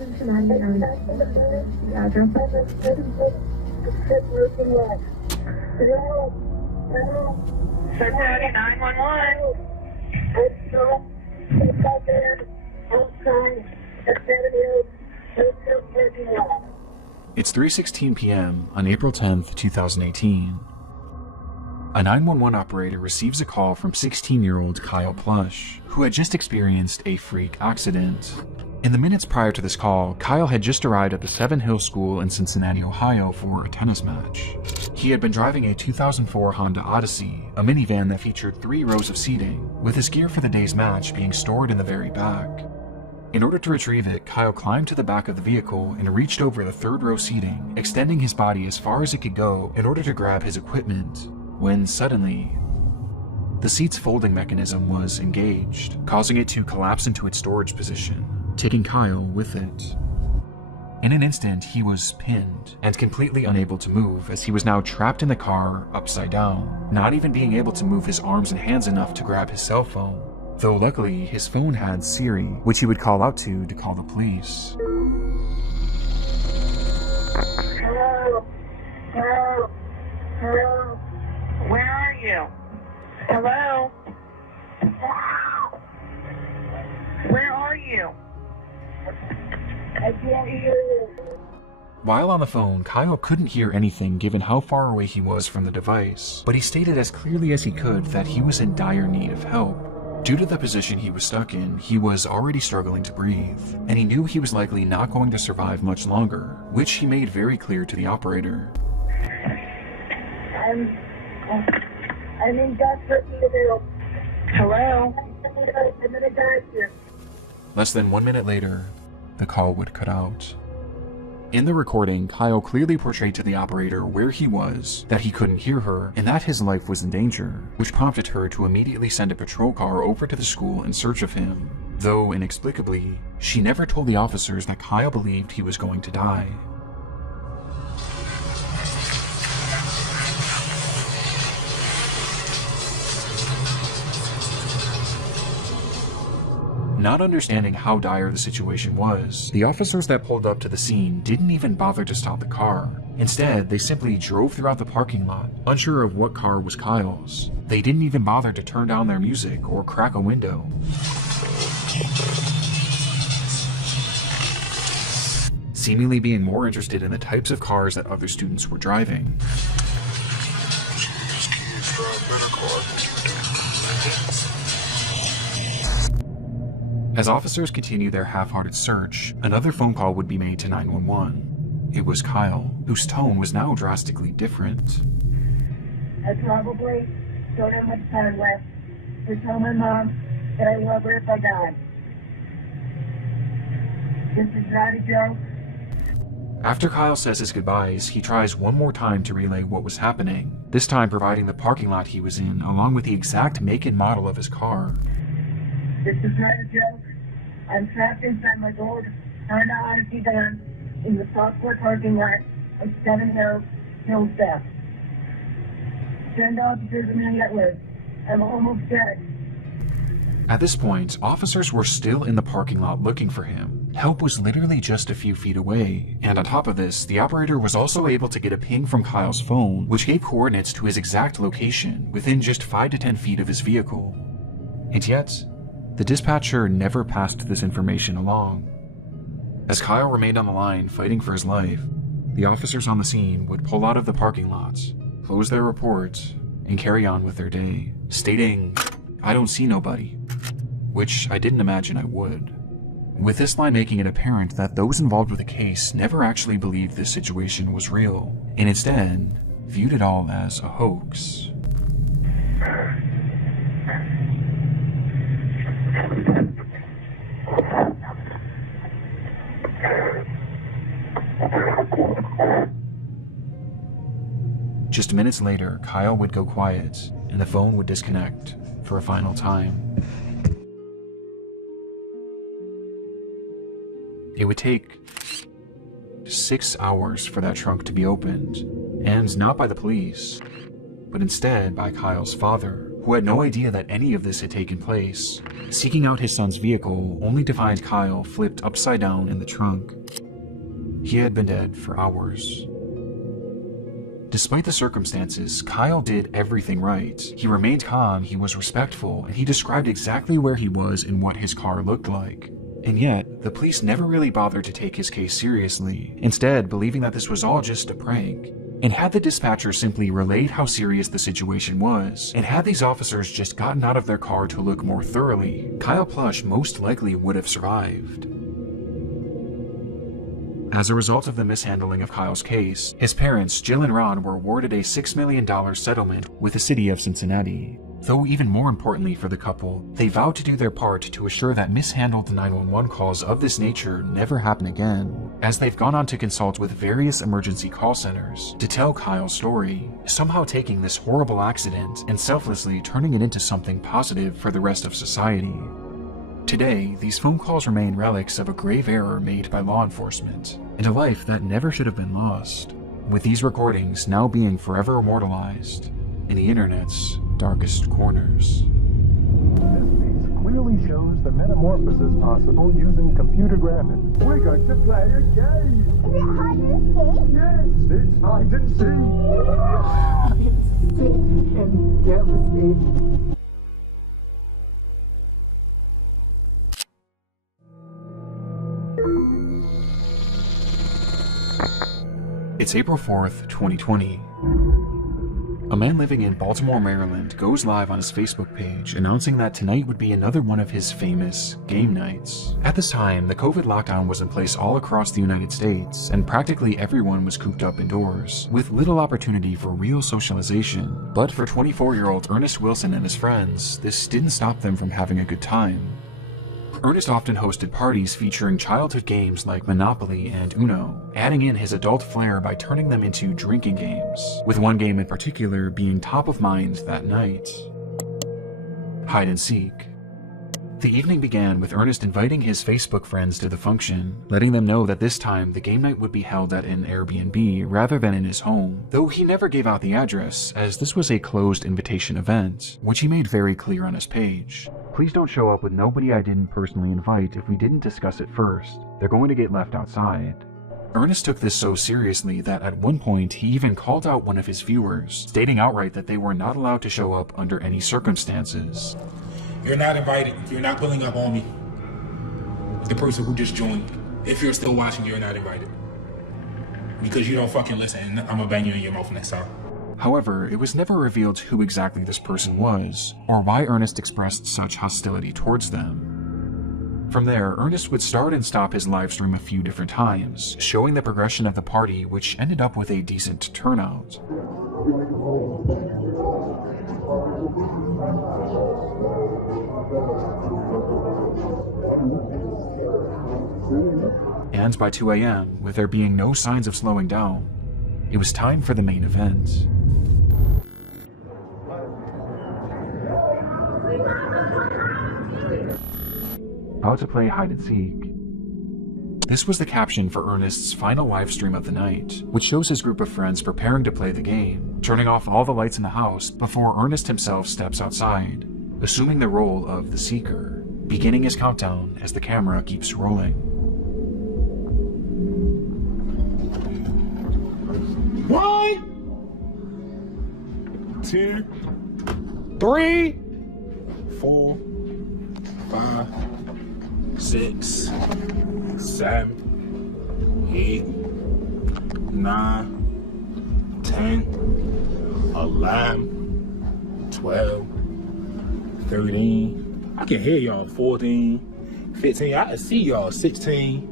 Cincinnati 911. It's 3:16 p.m. on April 10th, 2018. A 911 operator receives a call from 16-year-old Kyle Plush, who had just experienced a freak accident. In the minutes prior to this call, Kyle had just arrived at the Seven Hills School in Cincinnati, Ohio for a tennis match. He had been driving a 2004 Honda Odyssey, a minivan that featured 3 rows of seating, with his gear for the day's match being stored in the very back. In order to retrieve it, Kyle climbed to the back of the vehicle and reached over the 3rd row seating, extending his body as far as it could go in order to grab his equipment, when suddenly, the seat's folding mechanism was engaged, causing it to collapse into its storage position, taking Kyle with it. In an instant, he was pinned and completely unable to move, as he was now trapped in the car upside down, not even being able to move his arms and hands enough to grab his cell phone. Though luckily, his phone had Siri, which he would call out to call the police. Hello? Hello? Hello? Where are you? Hello? Where are you? I can't hear you. While on the phone, Kyle couldn't hear anything given how far away he was from the device, but he stated as clearly as he could that he was in dire need of help. Due to the position he was stuck in, he was already struggling to breathe, and he knew he was likely not going to survive much longer, which he made very clear to the operator. I'm in desperate need of help. Hello? I'm in a doctor. Less than 1 minute later, the call would cut out. In the recording, Kyle clearly portrayed to the operator where he was, that he couldn't hear her, and that his life was in danger, which prompted her to immediately send a patrol car over to the school in search of him. Though, inexplicably, she never told the officers that Kyle believed he was going to die. Not understanding how dire the situation was, the officers that pulled up to the scene didn't even bother to stop the car. Instead, they simply drove throughout the parking lot, unsure of what car was Kyle's. They didn't even bother to turn down their music or crack a window. Seemingly being more interested in the types of cars that other students were driving. These kids drive better cars than you do. As officers continued their half-hearted search, another phone call would be made to 911. It was Kyle, whose tone was now drastically different. I probably don't have much time left to tell my mom that I love her if I die. This is not a joke. After Kyle says his goodbyes, he tries one more time to relay what was happening, this time providing the parking lot he was in, along with the exact make and model of his car. This is not a joke. I'm trapped inside my old Honda Odyssey van in the Southport parking lot of Seven Hills Theft. Send officers a man that lives. I'm almost dead. At this point, officers were still in the parking lot looking for him. Help was literally just a few feet away, and on top of this, the operator was also able to get a ping from Kyle's phone, which gave coordinates to his exact location within just 5 to 10 feet of his vehicle. And yet, the dispatcher never passed this information along. As Kyle remained on the line fighting for his life, the officers on the scene would pull out of the parking lots, close their reports, and carry on with their day, stating, "I don't see nobody," which I didn't imagine I would. With this line making it apparent that those involved with the case never actually believed this situation was real, and instead viewed it all as a hoax. Just minutes later, Kyle would go quiet, and the phone would disconnect for a final time. It would take 6 hours for that trunk to be opened, and not by the police, but instead by Kyle's father, who who had no idea that any of this had taken place, seeking out his son's vehicle only to find Kyle flipped upside down in the trunk. He had been dead for hours. Despite the circumstances, Kyle did everything right. He remained calm, he was respectful, and he described exactly where he was and what his car looked like. And yet, the police never really bothered to take his case seriously, instead believing that this was all just a prank. And had the dispatcher simply relayed how serious the situation was, and had these officers just gotten out of their car to look more thoroughly, Kyle Plush most likely would have survived. As a result of the mishandling of Kyle's case, his parents, Jill and Ron, were awarded a $6 million settlement with the city of Cincinnati. Though even more importantly for the couple, they vowed to do their part to assure that mishandled 911 calls of this nature never happen again, as they've gone on to consult with various emergency call centers to tell Kyle's story, somehow taking this horrible accident and selflessly turning it into something positive for the rest of society. Today, these phone calls remain relics of a grave error made by law enforcement, and a life that never should have been lost, with these recordings now being forever immortalized in the internet's darkest corners. This piece clearly shows the metamorphosis possible using computer graphics. We're going to play a game. Is it hide and seek? Yes, it's hide and seek. It's sick and devastating. It's April 4th, 2020. A man living in Baltimore, Maryland goes live on his Facebook page announcing that tonight would be another one of his famous game nights. At this time, the COVID lockdown was in place all across the United States, and practically everyone was cooped up indoors, with little opportunity for real socialization. But for 24-year-old Ernest Wilson and his friends, this didn't stop them from having a good time. Ernest often hosted parties featuring childhood games like Monopoly and Uno, adding in his adult flair by turning them into drinking games, with one game in particular being top of mind that night: hide and seek. The evening began with Ernest inviting his Facebook friends to the function, letting them know that this time the game night would be held at an Airbnb rather than in his home, though he never gave out the address, as this was a closed invitation event, which he made very clear on his page. Please don't show up with nobody I didn't personally invite if we didn't discuss it first. They're going to get left outside. Ernest took this so seriously that at one point he even called out one of his viewers, stating outright that they were not allowed to show up under any circumstances. You're not invited. You're not pulling up on me. The person who just joined. If you're still watching, you're not invited. Because you don't fucking listen, and I'm gonna bang you in your mouth next time. However, it was never revealed who exactly this person was, or why Ernest expressed such hostility towards them. From there, Ernest would start and stop his livestream a few different times, showing the progression of the party, which ended up with a decent turnout. And by 2 a.m., with there being no signs of slowing down, it was time for the main event. About to play hide and seek. This was the caption for Ernest's final live stream of the night, which shows his group of friends preparing to play the game, turning off all the lights in the house before Ernest himself steps outside, assuming the role of the seeker, beginning his countdown as the camera keeps rolling. 1, 2, 3, 4, 5, 6, 7, 8, 9, 10, 11, 12, 13. I can hear y'all. 14, 15. I can see y'all. 16,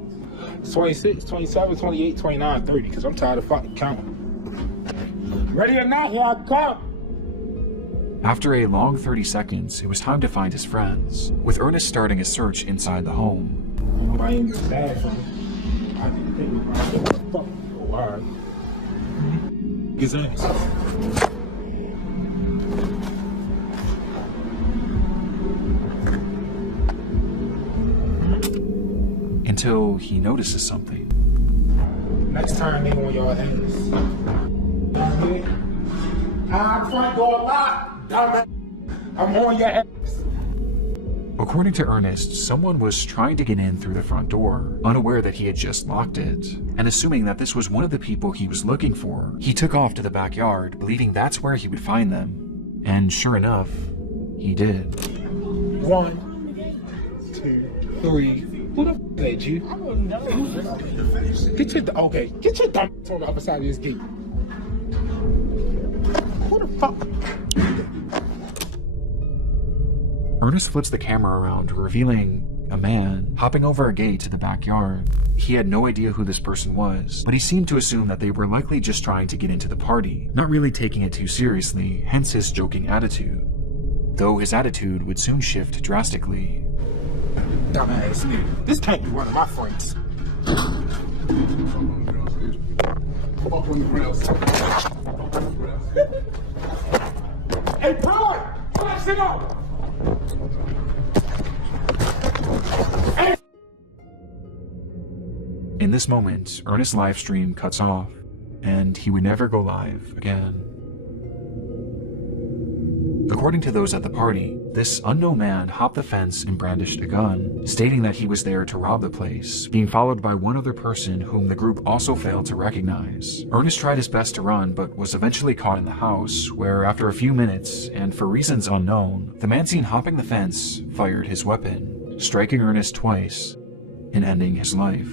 26, 27, 28, 29, 30. Because I'm tired of fucking counting. Ready or not, here I come. After a long 30 seconds, it was time to find his friends, with Ernest starting a search inside the home. I ain't this bad for me. I didn't think it was what the fuck. Oh, alright. His ass. Until he notices something. Next time they on your ass. Front door locked, dumbass. I'm on your ass. According to Ernest, someone was trying to get in through the front door, unaware that he had just locked it, and assuming that this was one of the people he was looking for, he took off to the backyard, believing that's where he would find them. And sure enough, he did. 1, 2, 3. Who the f*** led you? I don't know. Get your dumb ass on the other side of this gate. Who the fuck? Ernest flips the camera around, revealing a man hopping over a gate to the backyard. He had no idea who this person was, but he seemed to assume that they were likely just trying to get into the party, not really taking it too seriously, hence his joking attitude. Though his attitude would soon shift drastically. Dumbass nigga. This can't be one of my friends. Hey, bro! Flash it up! In this moment, Ernest's live stream cuts off, and he would never go live again. According to those at the party, this unknown man hopped the fence and brandished a gun, stating that he was there to rob the place, being followed by one other person whom the group also failed to recognize. Ernest tried his best to run, but was eventually caught in the house, where after a few minutes, and for reasons unknown, the man seen hopping the fence fired his weapon, striking Ernest twice and ending his life.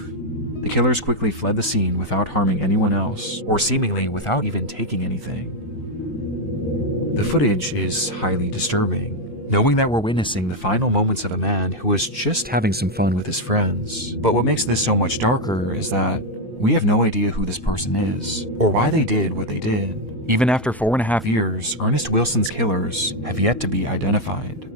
The killers quickly fled the scene without harming anyone else, or seemingly without even taking anything. The footage is highly disturbing, knowing that we're witnessing the final moments of a man who was just having some fun with his friends. But what makes this so much darker is that we have no idea who this person is, or why they did what they did. Even after 4.5 years, Ernest Wilson's killers have yet to be identified.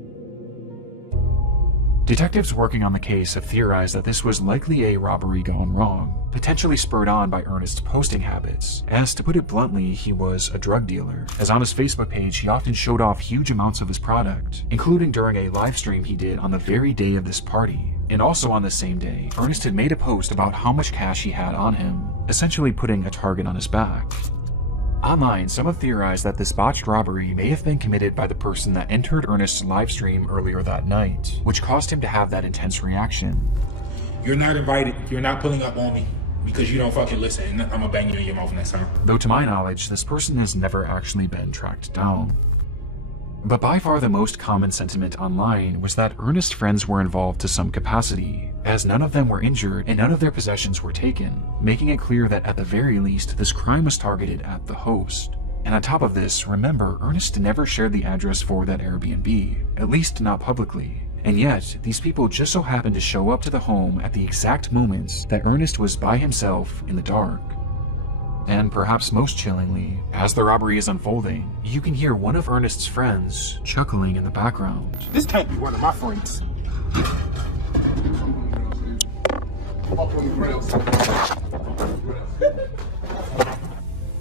Detectives working on the case have theorized that this was likely a robbery gone wrong, potentially spurred on by Ernest's posting habits, as to put it bluntly, he was a drug dealer, as on his Facebook page he often showed off huge amounts of his product, including during a live stream he did on the very day of this party. And also on the same day, Ernest had made a post about how much cash he had on him, essentially putting a target on his back. Online, some have theorized that this botched robbery may have been committed by the person that entered Ernest's live stream earlier that night, which caused him to have that intense reaction. You're not invited. You're not pulling up on me because you don't fucking listen. I'm gonna bang you in your mouth next time. Though to my knowledge, this person has never actually been tracked down. But by far the most common sentiment online was that Ernest's friends were involved to some capacity, as none of them were injured and none of their possessions were taken, making it clear that at the very least this crime was targeted at the host. And on top of this, remember, Ernest never shared the address for that Airbnb, at least not publicly. And yet, these people just so happened to show up to the home at the exact moments that Ernest was by himself in the dark. And perhaps most chillingly, as the robbery is unfolding, you can hear one of Ernest's friends chuckling in the background. This can't be one of my friends.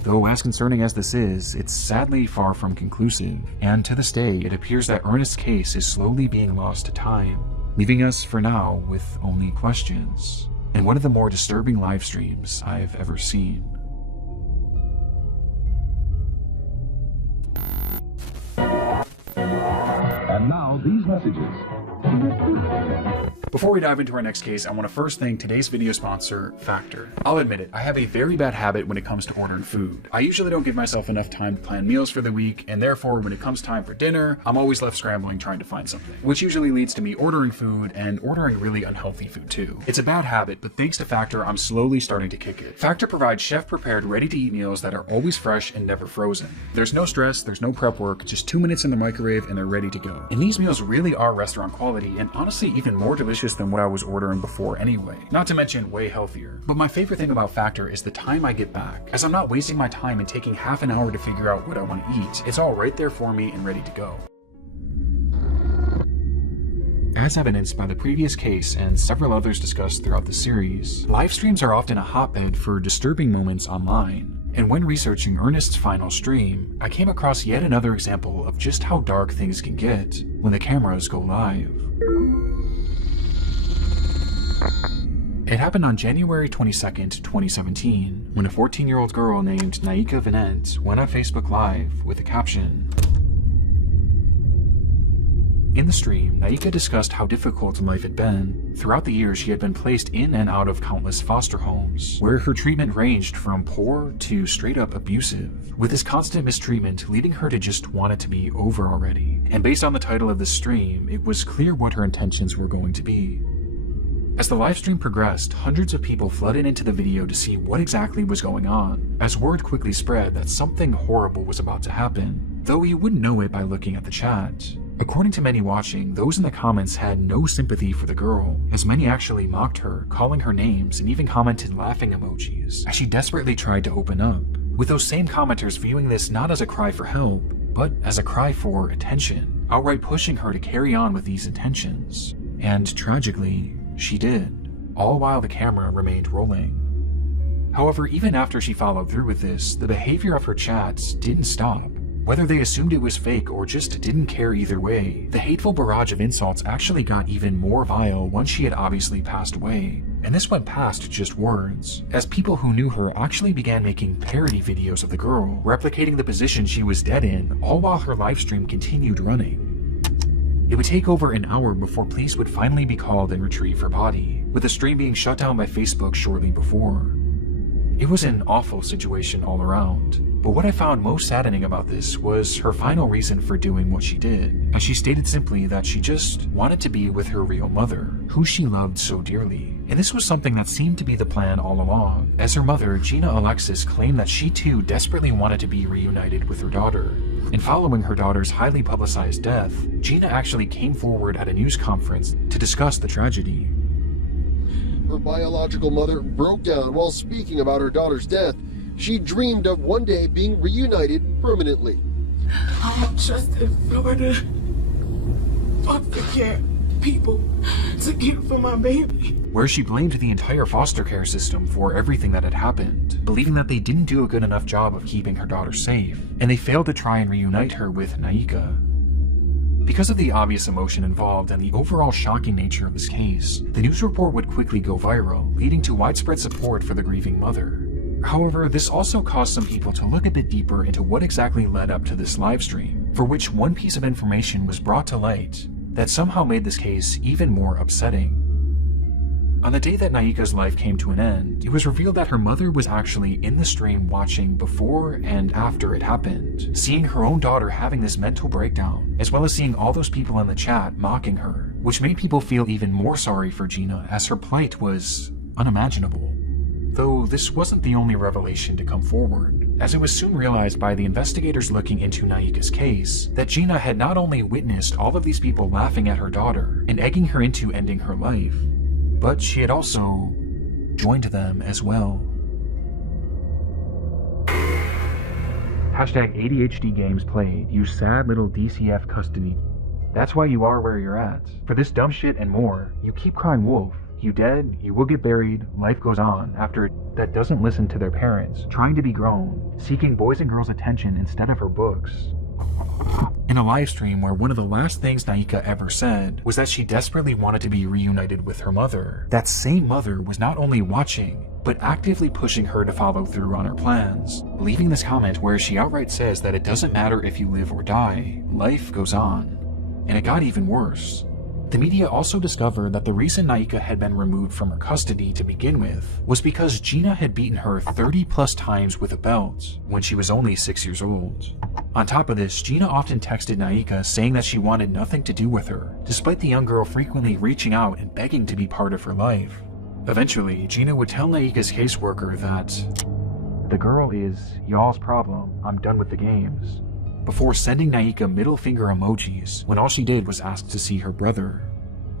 Though as concerning as this is, it's sadly far from conclusive, and to this day it appears that Ernest's case is slowly being lost to time, leaving us for now with only questions, and one of the more disturbing live streams I've ever seen. And now these messages. Before we dive into our next case, I want to first thank today's video sponsor, Factor. I'll admit it, I have a very bad habit when it comes to ordering food. I usually don't give myself enough time to plan meals for the week, and therefore when it comes time for dinner, I'm always left scrambling trying to find something, which usually leads to me ordering food and ordering really unhealthy food too. It's a bad habit, but thanks to Factor, I'm slowly starting to kick it. Factor provides chef-prepared, ready-to-eat meals that are always fresh and never frozen. There's no stress, there's no prep work, just 2 minutes in the microwave and they're ready to go. And these meals really are restaurant quality, and honestly even more delicious than what I was ordering before anyway, not to mention way healthier. But my favorite thing about Factor is the time I get back, as I'm not wasting my time and taking half an hour to figure out what I want to eat. It's all right there for me and ready to go. As evidenced by the previous case and several others discussed throughout the series, live streams are often a hotbed for disturbing moments online. And when researching Ernest's final stream, I came across yet another example of just how dark things can get when the cameras go live. It happened on January 22nd, 2017, when a 14-year-old girl named Naika Vinent went on Facebook Live with a caption, In the stream, Naika discussed how difficult life had been. Throughout the years, she had been placed in and out of countless foster homes, where her treatment ranged from poor to straight up abusive, with this constant mistreatment leading her to just want it to be over already. And based on the title of this stream, it was clear what her intentions were going to be. As the livestream progressed, hundreds of people flooded into the video to see what exactly was going on, as word quickly spread that something horrible was about to happen, though you wouldn't know it by looking at the chat. According to many watching, those in the comments had no sympathy for the girl, as many actually mocked her, calling her names and even commented laughing emojis, as she desperately tried to open up, with those same commenters viewing this not as a cry for help, but as a cry for attention, outright pushing her to carry on with these intentions. And tragically, she did, all while the camera remained rolling. However, even after she followed through with this, the behavior of her chats didn't stop. Whether they assumed it was fake or just didn't care either way, the hateful barrage of insults actually got even more vile once she had obviously passed away. And this went past just words, as people who knew her actually began making parody videos of the girl, replicating the position she was dead in, all while her livestream continued running. It would take over an hour before police would finally be called and retrieve her body, with the stream being shut down by Facebook shortly before. It was an awful situation all around, but what I found most saddening about this was her final reason for doing what she did, as she stated simply that she just wanted to be with her real mother, who she loved so dearly. And this was something that seemed to be the plan all along, as her mother, Gina Alexis, claimed that she too desperately wanted to be reunited with her daughter. And following her daughter's highly publicized death, Gina actually came forward at a news conference to discuss the tragedy. Her biological mother broke down while speaking about her daughter's death. She dreamed of one day being reunited permanently. I'm just in Florida. Fuck the cat people to get for my baby. Where she blamed the entire foster care system for everything that had happened, believing that they didn't do a good enough job of keeping her daughter safe, and they failed to try and reunite her with Naika. Because of the obvious emotion involved and the overall shocking nature of this case, the news report would quickly go viral, leading to widespread support for the grieving mother. However, this also caused some people to look a bit deeper into what exactly led up to this livestream, for which one piece of information was brought to light that somehow made this case even more upsetting. On the day that Naika's life came to an end, it was revealed that her mother was actually in the stream watching before and after it happened, seeing her own daughter having this mental breakdown, as well as seeing all those people in the chat mocking her, which made people feel even more sorry for Gina, as her plight was unimaginable. Though this wasn't the only revelation to come forward, as it was soon realized by the investigators looking into Naika's case that Gina had not only witnessed all of these people laughing at her daughter and egging her into ending her life, but she had also joined them as well. Hashtag ADHD games played. You sad little DCF custody. That's why you are where you're at. For this dumb shit and more, you keep crying wolf. You dead, you will get buried, life goes on after that doesn't listen to their parents, trying to be grown, seeking boys and girls' attention instead of her books. In a live stream where one of the last things Naika ever said was that she desperately wanted to be reunited with her mother, that same mother was not only watching, but actively pushing her to follow through on her plans, leaving this comment where she outright says that it doesn't matter if you live or die, life goes on. And it got even worse. The media also discovered that the reason Naika had been removed from her custody to begin with was because Gina had beaten her 30 plus times with a belt when she was only 6 years old. On top of this, Gina often texted Naika saying that she wanted nothing to do with her, despite the young girl frequently reaching out and begging to be part of her life. Eventually, Gina would tell Naika's caseworker that, "The girl is y'all's problem, I'm done with the games," before sending Naika middle finger emojis when all she did was ask to see her brother.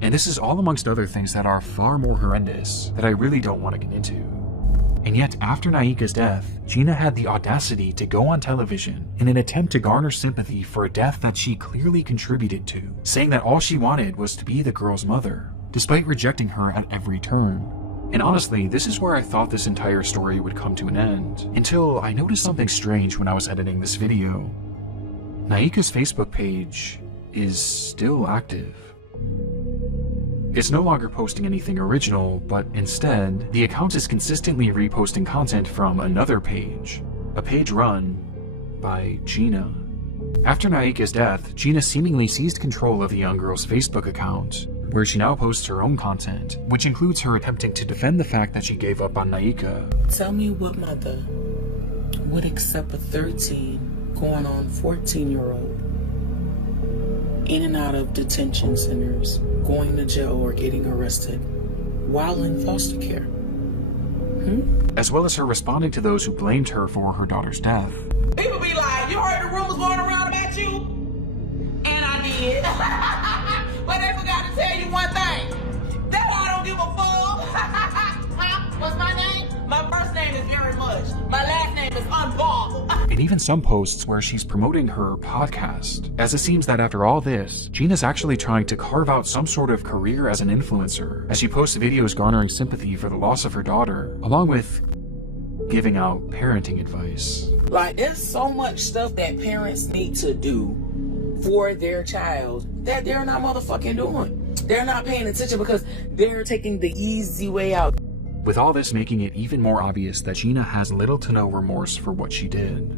And this is all amongst other things that are far more horrendous that I really don't want to get into. And yet, after Naika's death, Gina had the audacity to go on television in an attempt to garner sympathy for a death that she clearly contributed to, saying that all she wanted was to be the girl's mother, despite rejecting her at every turn. And honestly, this is where I thought this entire story would come to an end, until I noticed something strange when I was editing this video. Naika's Facebook page is still active. It's no longer posting anything original, but instead, the account is consistently reposting content from another page, a page run by Gina. After Naika's death, Gina seemingly seized control of the young girl's Facebook account, where she now posts her own content, which includes her attempting to defend the fact that she gave up on Naika. Tell me what mother would accept a 13 going on 14-year-old in and out of detention centers, going to jail or getting arrested while in foster care? As well as her responding to those who blamed her for her daughter's death. People be like, you heard the rumors going around about you? And I did. But they forgot to tell you one thing. That's why I don't give a fuck. What's my name? My first name is Very Much. My last name is Unball. And even some posts where she's promoting her podcast, as it seems that after all this, Gina's actually trying to carve out some sort of career as an influencer, as she posts videos garnering sympathy for the loss of her daughter, along with giving out parenting advice. Like, there's so much stuff that parents need to do for their child that they're not motherfucking doing. They're not paying attention because they're taking the easy way out. With all this making it even more obvious that Gina has little to no remorse for what she did.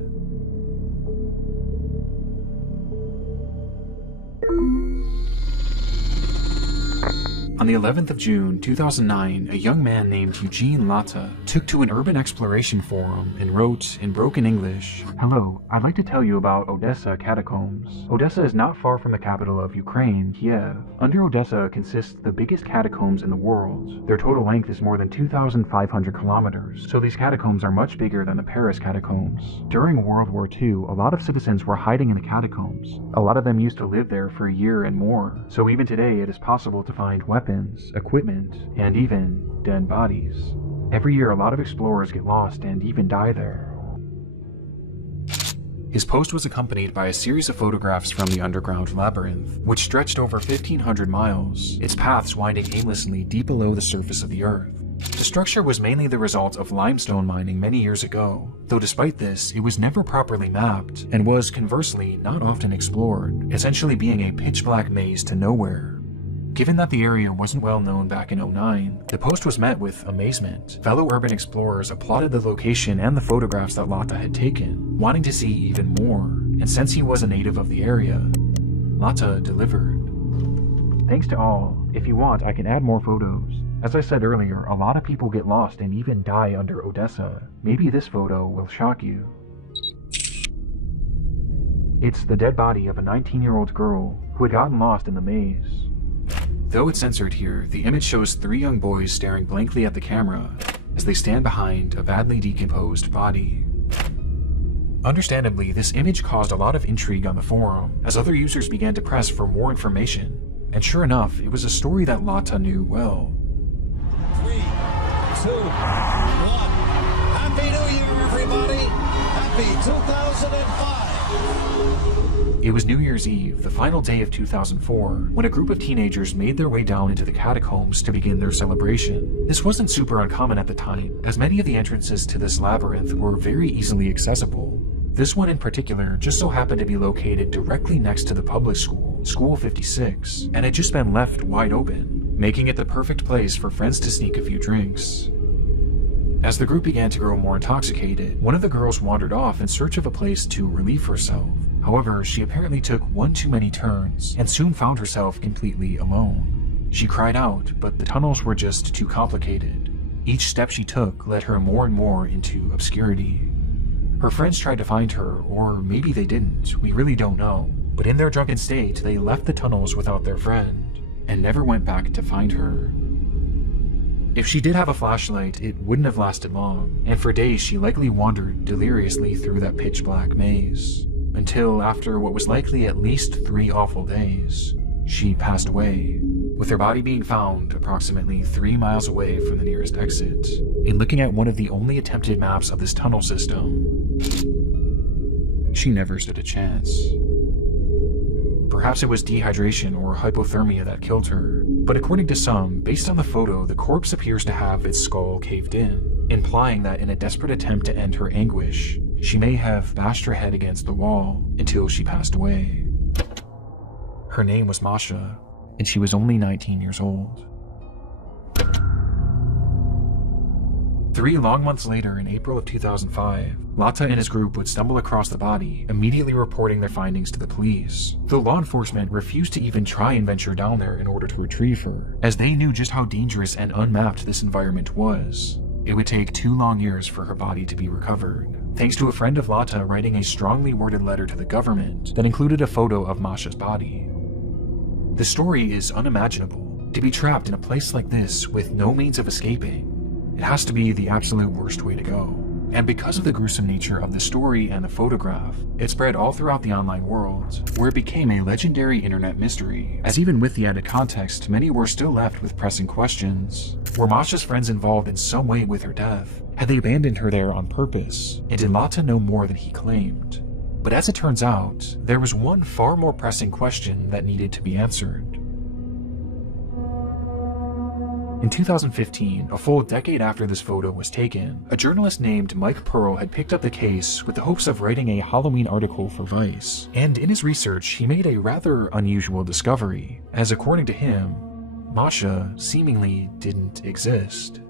On the 11th of June, 2009, a young man named Eugene Lata took to an urban exploration forum and wrote, in broken English, "Hello, I'd like to tell you about Odessa catacombs. Odessa is not far from the capital of Ukraine, Kiev. Under Odessa consists the biggest catacombs in the world. Their total length is more than 2,500 kilometers, so these catacombs are much bigger than the Paris catacombs. During World War II, a lot of citizens were hiding in the catacombs. A lot of them used to live there for a year and more, so even today it is possible to find weapons, equipment, and even dead bodies. Every year a lot of explorers get lost and even die there." His post was accompanied by a series of photographs from the underground labyrinth, which stretched over 1,500 miles, its paths winding aimlessly deep below the surface of the earth. The structure was mainly the result of limestone mining many years ago, though despite this, it was never properly mapped, and was, conversely, not often explored, essentially being a pitch-black maze to nowhere. Given that the area wasn't well known back in 2009, the post was met with amazement. Fellow urban explorers applauded the location and the photographs that Lata had taken, wanting to see even more, and since he was a native of the area, Lata delivered. "Thanks to all. If you want, I can add more photos. As I said earlier, a lot of people get lost and even die under Odessa. Maybe this photo will shock you. It's the dead body of a 19-year-old girl who had gotten lost in the maze. Though it's censored here, the image shows 3 young boys staring blankly at the camera as they stand behind a badly decomposed body. Understandably, this image caused a lot of intrigue on the forum, as other users began to press for more information, and sure enough, it was a story that Lata knew well. 3, 2, 1. Happy New Year, everybody! Happy 2005! It was New Year's Eve, the final day of 2004, when a group of teenagers made their way down into the catacombs to begin their celebration. This wasn't super uncommon at the time, as many of the entrances to this labyrinth were very easily accessible. This one in particular just so happened to be located directly next to the public school, School 56, and had just been left wide open, making it the perfect place for friends to sneak a few drinks. As the group began to grow more intoxicated, one of the girls wandered off in search of a place to relieve herself. However, she apparently took one too many turns and soon found herself completely alone. She cried out, but the tunnels were just too complicated. Each step she took led her more and more into obscurity. Her friends tried to find her, or maybe they didn't, we really don't know. But in their drunken state, they left the tunnels without their friend, and never went back to find her. If she did have a flashlight, it wouldn't have lasted long, and for days she likely wandered deliriously through that pitch-black maze. Until, after what was likely at least 3 awful days, she passed away, with her body being found approximately 3 miles away from the nearest exit. In looking at one of the only attempted maps of this tunnel system, she never stood a chance. Perhaps it was dehydration or hypothermia that killed her, but according to some, based on the photo, the corpse appears to have its skull caved in, implying that in a desperate attempt to end her anguish, she may have bashed her head against the wall until she passed away. Her name was Masha, and she was only 19 years old. 3 long months later, in April of 2005, Lata and his group would stumble across the body, immediately reporting their findings to the police, though law enforcement refused to even try and venture down there in order to retrieve her, as they knew just how dangerous and unmapped this environment was. It would take 2 long years for her body to be recovered, thanks to a friend of Lata writing a strongly worded letter to the government that included a photo of Masha's body. The story is unimaginable. To be trapped in a place like this with no means of escaping, it has to be the absolute worst way to go. And because of the gruesome nature of the story and the photograph, it spread all throughout the online world, where it became a legendary internet mystery, as even with the added context, many were still left with pressing questions. Were Masha's friends involved in some way with her death? Had they abandoned her there on purpose? And did Lata know more than he claimed? But as it turns out, there was one far more pressing question that needed to be answered. In 2015, a full decade after this photo was taken, a journalist named Mike Pearl had picked up the case with the hopes of writing a Halloween article for Vice. And in his research, he made a rather unusual discovery, as according to him, Masha seemingly didn't exist.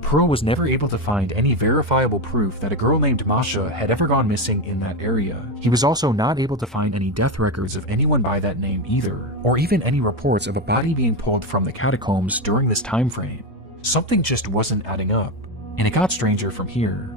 Pearl was never able to find any verifiable proof that a girl named Masha had ever gone missing in that area. He was also not able to find any death records of anyone by that name either, or even any reports of a body being pulled from the catacombs during this time frame. Something just wasn't adding up, and it got stranger from here.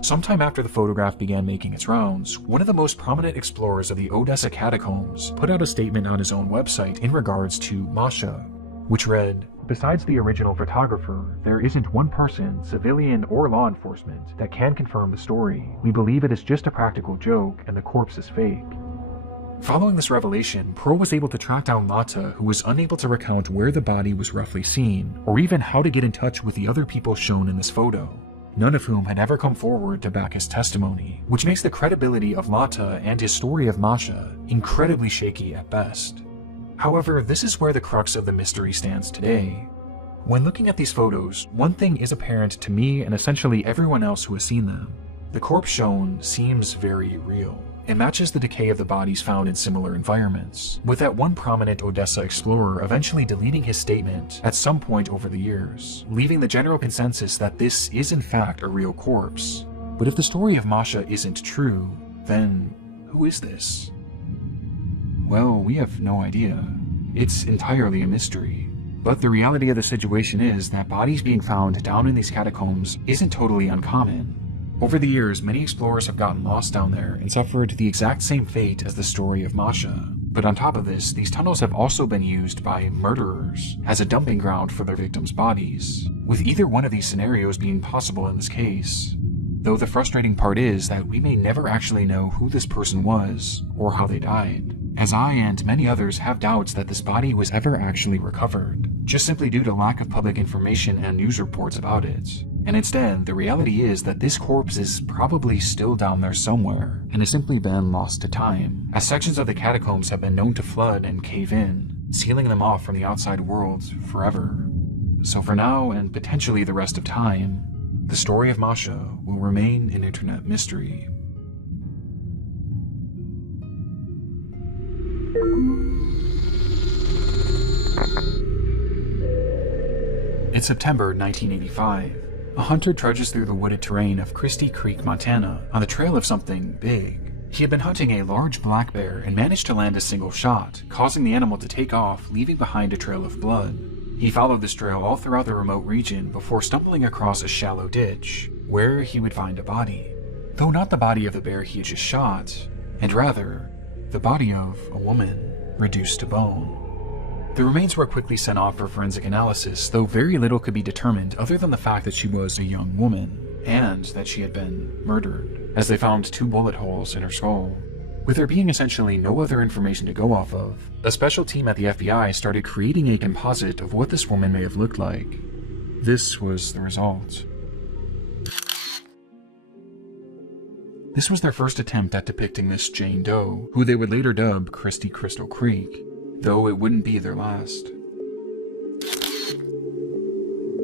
Sometime after the photograph began making its rounds, one of the most prominent explorers of the Odessa catacombs put out a statement on his own website in regards to Masha, which read, "Besides the original photographer, there isn't one person, civilian or law enforcement, that can confirm the story. We believe it is just a practical joke and the corpse is fake." Following this revelation, Pearl was able to track down Lata, who was unable to recount where the body was roughly seen, or even how to get in touch with the other people shown in this photo, none of whom had ever come forward to back his testimony, which makes the credibility of Lata and his story of Masha incredibly shaky at best. However, this is where the crux of the mystery stands today. When looking at these photos, one thing is apparent to me and essentially everyone else who has seen them. The corpse shown seems very real. It matches the decay of the bodies found in similar environments, with that one prominent Odessa explorer eventually deleting his statement at some point over the years, leaving the general consensus that this is in fact a real corpse. But if the story of Masha isn't true, then who is this? Well, we have no idea. It's entirely a mystery. But the reality of the situation is that bodies being found down in these catacombs isn't totally uncommon. Over the years, many explorers have gotten lost down there and suffered the exact same fate as the story of Masha. But on top of this, these tunnels have also been used by murderers as a dumping ground for their victims' bodies, with either one of these scenarios being possible in this case. Though the frustrating part is that we may never actually know who this person was or how they died, as I and many others have doubts that this body was ever actually recovered, just simply due to lack of public information and news reports about it. And instead, the reality is that this corpse is probably still down there somewhere, and has simply been lost to time, as sections of the catacombs have been known to flood and cave in, sealing them off from the outside world forever. So for now, and potentially the rest of time, the story of Masha will remain an internet mystery. It's September 1985. A hunter trudges through the wooded terrain of Christie Creek, Montana, on the trail of something big. He had been hunting a large black bear and managed to land a single shot, causing the animal to take off, leaving behind a trail of blood. He followed this trail all throughout the remote region before stumbling across a shallow ditch, where he would find a body. Though not the body of the bear he had just shot, and rather, the body of a woman, reduced to bone. The remains were quickly sent off for forensic analysis, though very little could be determined other than the fact that she was a young woman, and that she had been murdered, as they found 2 bullet holes in her skull. With there being essentially no other information to go off of, a special team at the FBI started creating a composite of what this woman may have looked like. This was the result. This was their first attempt at depicting this Jane Doe, who they would later dub Christie Crystal Creek, though it wouldn't be their last.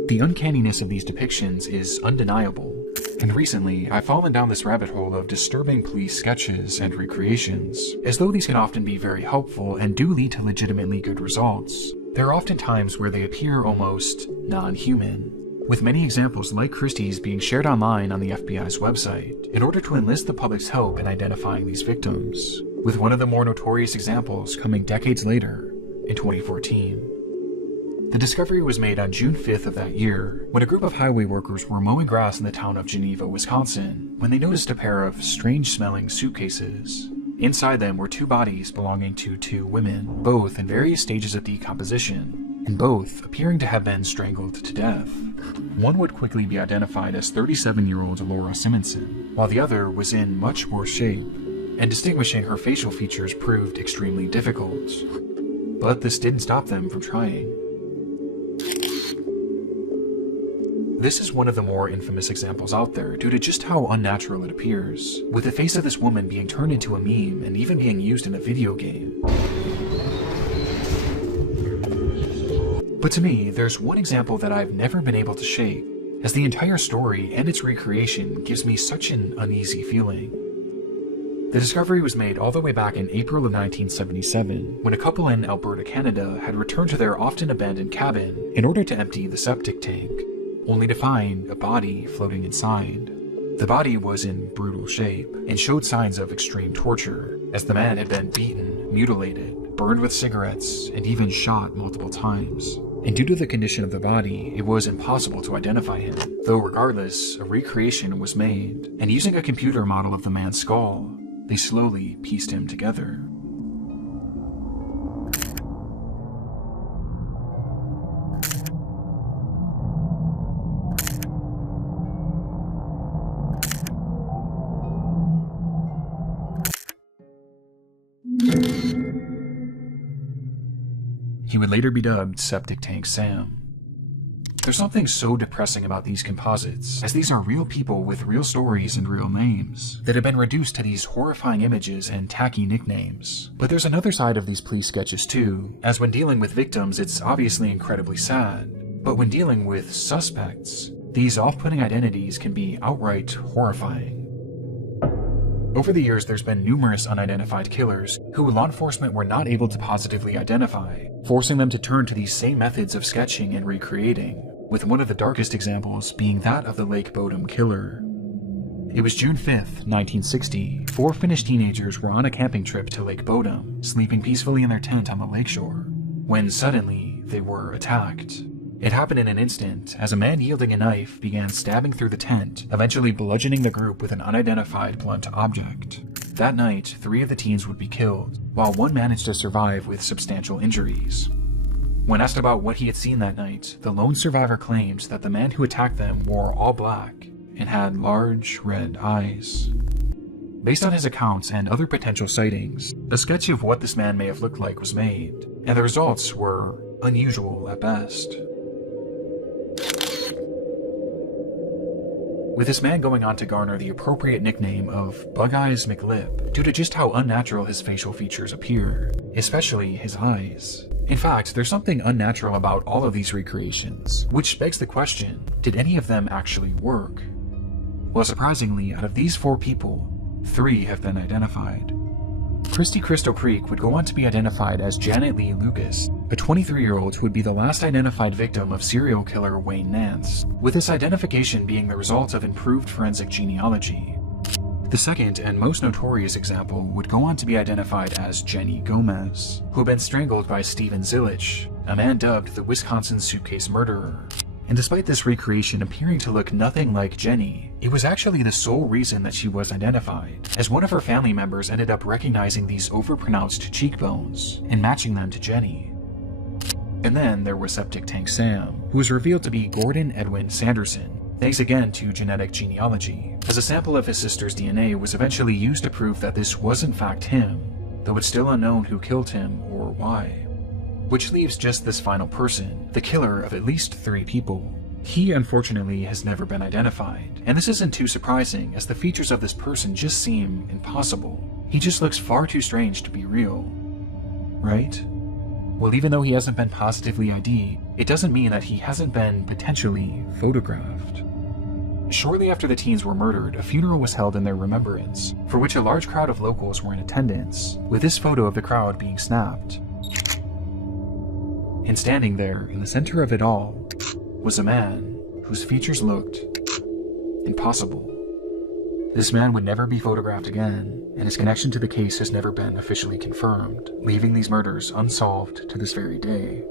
The uncanniness of these depictions is undeniable, and recently I've fallen down this rabbit hole of disturbing police sketches and recreations. As though these can often be very helpful and do lead to legitimately good results, there are often times where they appear almost non-human, with many examples like Christie's being shared online on the FBI's website in order to enlist the public's help in identifying these victims, with one of the more notorious examples coming decades later, in 2014. The discovery was made on June 5th of that year, when a group of highway workers were mowing grass in the town of Geneva, Wisconsin, when they noticed a pair of strange-smelling suitcases. Inside them were 2 bodies belonging to 2 women, both in various stages of decomposition, and both appearing to have been strangled to death. One would quickly be identified as 37-year-old Laura Simonson, while the other was in much worse shape, and distinguishing her facial features proved extremely difficult. But this didn't stop them from trying. This is one of the more infamous examples out there due to just how unnatural it appears, with the face of this woman being turned into a meme and even being used in a video game. But to me, there's one example that I've never been able to shake, as the entire story and its recreation gives me such an uneasy feeling. The discovery was made all the way back in April of 1977, when a couple in Alberta, Canada had returned to their often abandoned cabin in order to empty the septic tank, only to find a body floating inside. The body was in brutal shape and showed signs of extreme torture, as the man had been beaten, mutilated, burned with cigarettes, and even shot multiple times. And due to the condition of the body, it was impossible to identify him, though regardless, a recreation was made, and using a computer model of the man's skull, they slowly pieced him together. He would later be dubbed Septic Tank Sam. There's something so depressing about these composites, as these are real people with real stories and real names, that have been reduced to these horrifying images and tacky nicknames. But there's another side of these police sketches too, as when dealing with victims it's obviously incredibly sad, but when dealing with suspects, these off-putting identities can be outright horrifying. Over the years, there's been numerous unidentified killers who law enforcement were not able to positively identify, forcing them to turn to these same methods of sketching and recreating, with one of the darkest examples being that of the Lake Bodom killer. It was June 5th, 1960. 4 Finnish teenagers were on a camping trip to Lake Bodom, sleeping peacefully in their tent on the lakeshore, when suddenly they were attacked. It happened in an instant, as a man yielding a knife began stabbing through the tent, eventually bludgeoning the group with an unidentified blunt object. That night, 3 of the teens would be killed, while one managed to survive with substantial injuries. When asked about what he had seen that night, the lone survivor claimed that the man who attacked them wore all black and had large red eyes. Based on his accounts and other potential sightings, a sketch of what this man may have looked like was made, and the results were unusual at best. With this man going on to garner the appropriate nickname of Bug Eyes McLip due to just how unnatural his facial features appear, especially his eyes. In fact, there's something unnatural about all of these recreations, which begs the question, did any of them actually work? Well, surprisingly, out of these 4 people, 3 have been identified. Christy Crystal Creek would go on to be identified as Janet Lee Lucas, a 23-year-old who would be the last identified victim of serial killer Wayne Nance, with this identification being the result of improved forensic genealogy. The second and most notorious example would go on to be identified as Jenny Gomez, who had been strangled by Steven Zilich, a man dubbed the Wisconsin Suitcase Murderer. And despite this recreation appearing to look nothing like Jenny, it was actually the sole reason that she was identified, as one of her family members ended up recognizing these overpronounced cheekbones and matching them to Jenny. And then there was Septic Tank Sam, who was revealed to be Gordon Edwin Sanderson, thanks again to genetic genealogy, as a sample of his sister's DNA was eventually used to prove that this was in fact him, though it's still unknown who killed him or why. Which leaves just this final person, the killer of at least 3 people. He, unfortunately, has never been identified, and this isn't too surprising as the features of this person just seem impossible. He just looks far too strange to be real. Right? Well, even though he hasn't been positively ID'd, it doesn't mean that he hasn't been potentially photographed. Shortly after the teens were murdered, a funeral was held in their remembrance, for which a large crowd of locals were in attendance, with this photo of the crowd being snapped. And standing there, in the center of it all, was a man whose features looked impossible. This man would never be photographed again, and his connection to the case has never been officially confirmed, leaving these murders unsolved to this very day.